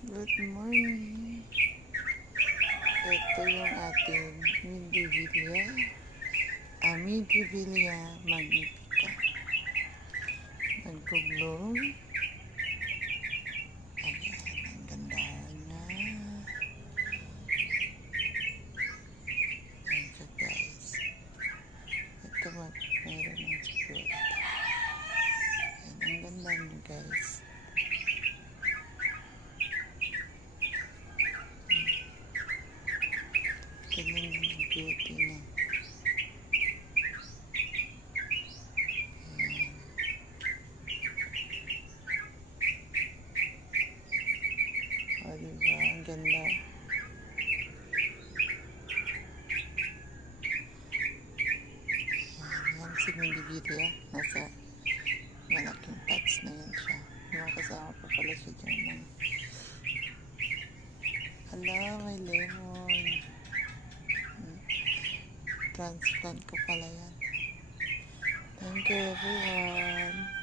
Good morning. Ito yung ating Amigdevilla magnifica. Nagbublong. Ayan, ang ganda na. Ayan siya guys. Ito mayroon ng siguro. Ayan, ang ganda niya guys. Ganyan yung beauty niya. O diba, ang ganda. Yan si Amigdevilla. Nasa malaking pots na yan siya. Mga kasama pa pala siya dyan. Hala, may lemon. Transplant ko pala yan. Thank you everyone.